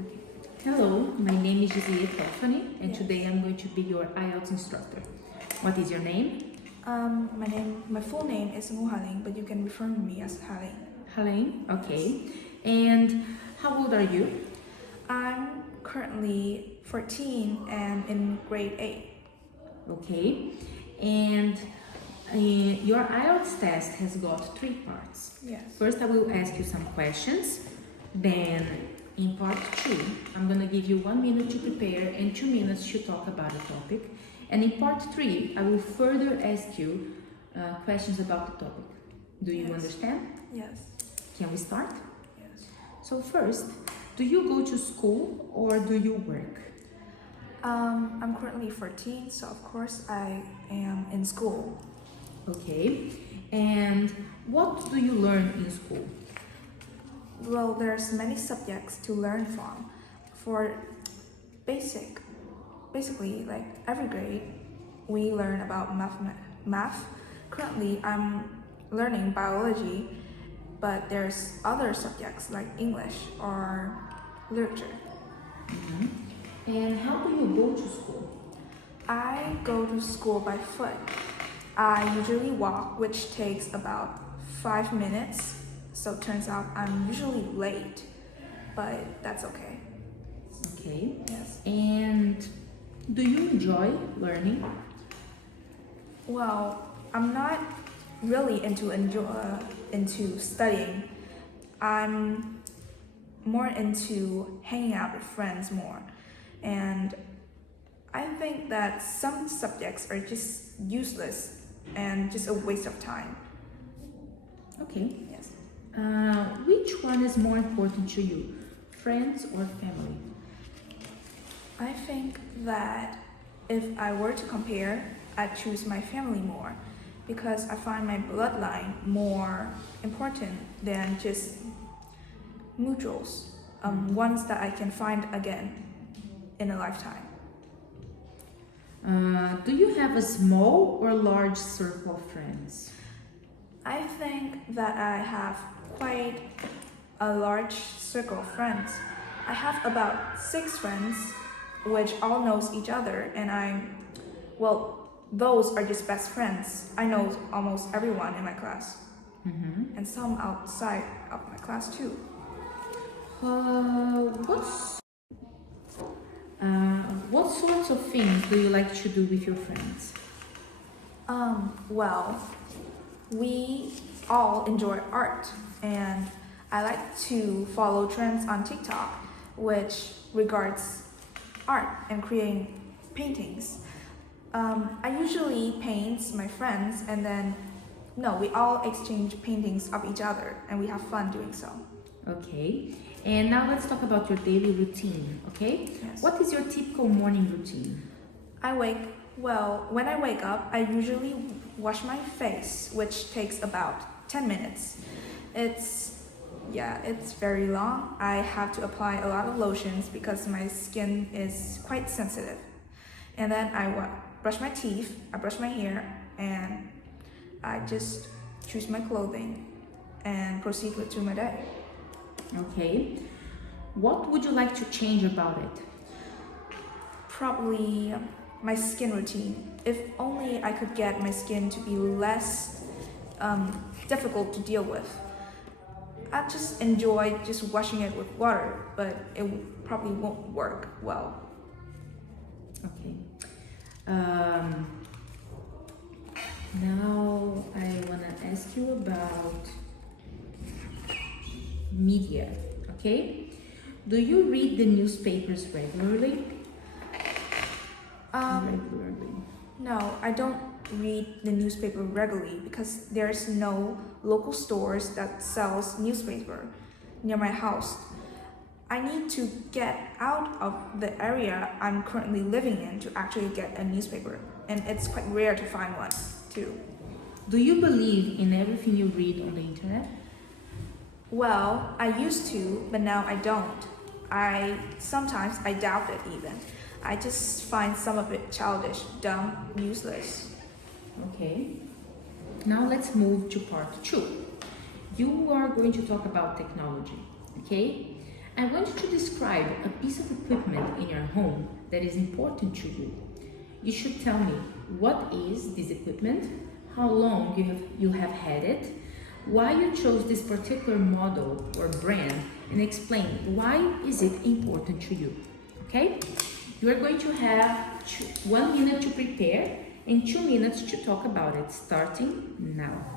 Okay. Hello, my name is Gisele Tiffany, and today I'm going to be your IELTS instructor. What is your name? My full name is Ling, but you can refer to me as Haling. Helene. Okay. And how old are you? I'm currently 14 and in grade 8. Okay. And your IELTS test has got 3 parts. Yes. First, I will ask you some questions. Then, in part 2, I'm going to give you 1 minute to prepare and 2 minutes to talk about a topic. And in part 3, I will further ask you questions about the topic. Do you understand? Yes. Can we start? Yes. So first, do you go to school or do you work? I'm currently 14, so of course I am in school. Okay. And what do you learn in school? Well, there's many subjects to learn from. For basically, like every grade, we learn about math. Currently, I'm learning biology, but there's other subjects like English or literature. And how do you go to school? I go to school by foot. I usually walk, which takes about 5 minutes. So it turns out I'm usually late, but that's okay. Okay. Yes. And do you enjoy learning? Well, I'm not really into studying. I'm more into hanging out with friends more. And I think that some subjects are just useless and just a waste of time. Okay. Yes. Which one is more important to you, friends or family? I think that if I were to compare, I'd choose my family more because I find my bloodline more important than just mutuals, ones that I can find again in a lifetime. Do you have a small or large circle of friends? I think that I have quite a large circle of friends. I have about 6 friends, which all knows each other, and those are just best friends. I know almost everyone in my class, and some outside of my class too. What sorts of things do you like to do with your friends? Well, we all enjoy art, and I like to follow trends on TikTok, which regards art and creating paintings. I usually paint my friends, and then we all exchange paintings of each other, and we have fun doing so. Okay. And now let's talk about your daily routine, okay? Yes. What is your typical morning routine? When I wake up, I usually wash my face, which takes about 10 minutes. It's very long. I have to apply a lot of lotions because my skin is quite sensitive. And then I brush my teeth, I brush my hair, and I just choose my clothing and proceed to my day. Okay. What would you like to change about it? Probably my skin routine. If only I could get my skin to be less difficult to deal with. I just enjoy just washing it with water, but it probably won't work well. Okay. Now I want to ask you about media, okay? Do you read the newspapers regularly? No, I don't read the newspaper regularly because there's no local stores that sells newspaper near my house. I need to get out of the area I'm currently living in to actually get a newspaper, and it's quite rare to find one too. Do you believe in everything you read on the internet? Well, I used to, but now I don't. Sometimes I doubt it even. I just find some of it childish, dumb, useless. Okay. Now let's move to part 2. You are going to talk about technology, okay? I want you to describe a piece of equipment in your home that is important to you. You should tell me what is this equipment, how long you have had it, why you chose this particular model or brand, and explain why is it important to you. Okay? You are going to have 1 minute to prepare and 2 minutes to talk about it, starting now.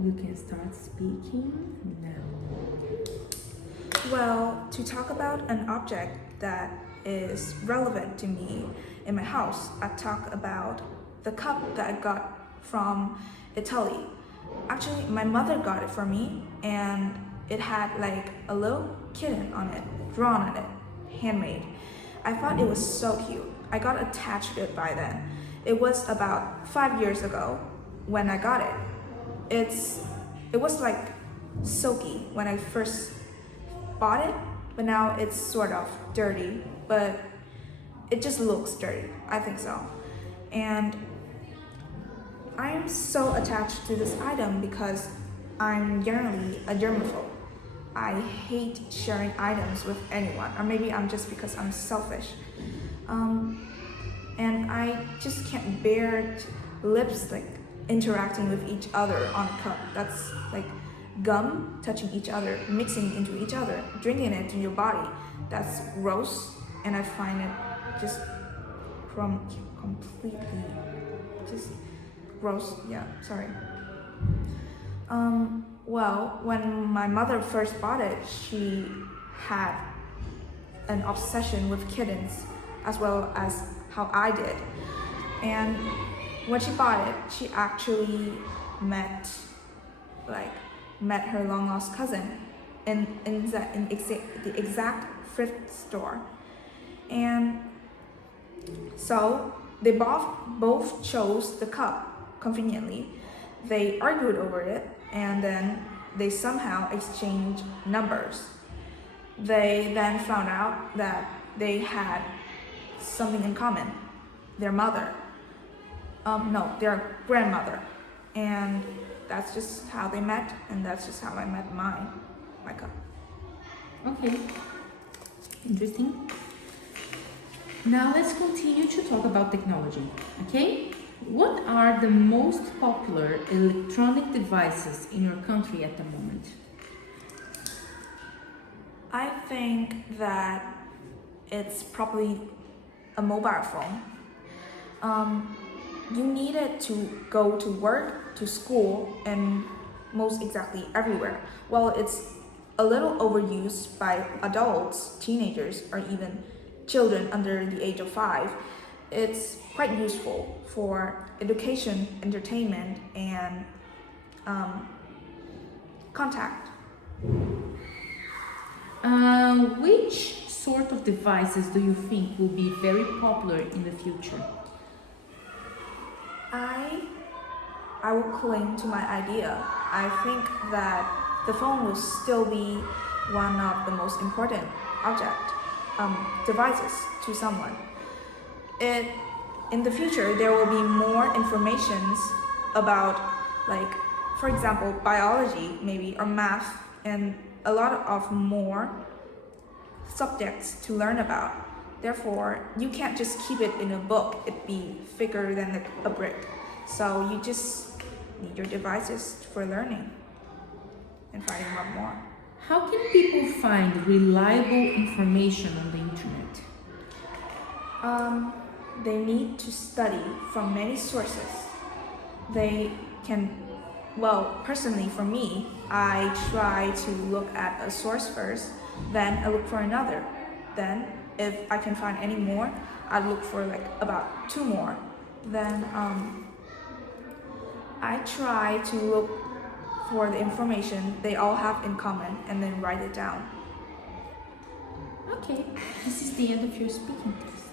You can start speaking now. Well, to talk about an object that is relevant to me in my house, I talk about the cup that I got from Italy. Actually, my mother got it for me, and it had like a little kitten on it, drawn on it, handmade. I thought it was so cute. I got attached to it by then. It was about 5 years ago when I got it. It was like silky when I first bought it, but now it's sort of dirty, but it just looks dirty. I think so. And I am so attached to this item because I'm generally a germaphobe. I hate sharing items with anyone, or maybe I'm just because I'm selfish. And I just can't bear lips like interacting with each other on a cup. That's like gum touching each other, mixing into each other, drinking it in your body. That's gross, and I find it just completely just gross. Yeah, sorry. Well, when my mother first bought it, she had an obsession with kittens, as well as how I did. And when she bought it, she actually met her long lost cousin in the exact thrift store. And so they both chose the cup conveniently. They argued over it, and then they somehow exchanged numbers. They then found out that they had something in common, their mother. Their grandmother. And that's just how they met, and that's just how I met my cup. Okay, interesting. Now let's continue to talk about technology, okay? What are the most popular electronic devices in your country at the moment? I think that it's probably a mobile phone. You need it to go to work, to school, and most exactly everywhere. Well, it's a little overused by adults, teenagers, or even children under the age of 5. It's quite useful for education, entertainment, and contact. Which sort of devices do you think will be very popular in the future? I will cling to my idea. I think that the phone will still be one of the most important devices to someone. In the future, there will be more informations about, like, for example, biology maybe, or math, and a lot of more subjects to learn about. Therefore, you can't just keep it in a book. It'd be thicker than a brick. So you just need your devices for learning and finding out more. How can people find reliable information on the internet? they need to study from many sources. They can, well, personally for me, I try to look at a source first, then I look for another. Then, if I can find any more, I look for like about 2 more. Then I try to look for the information they all have in common and then write it down. Okay, this is the end of your speaking test.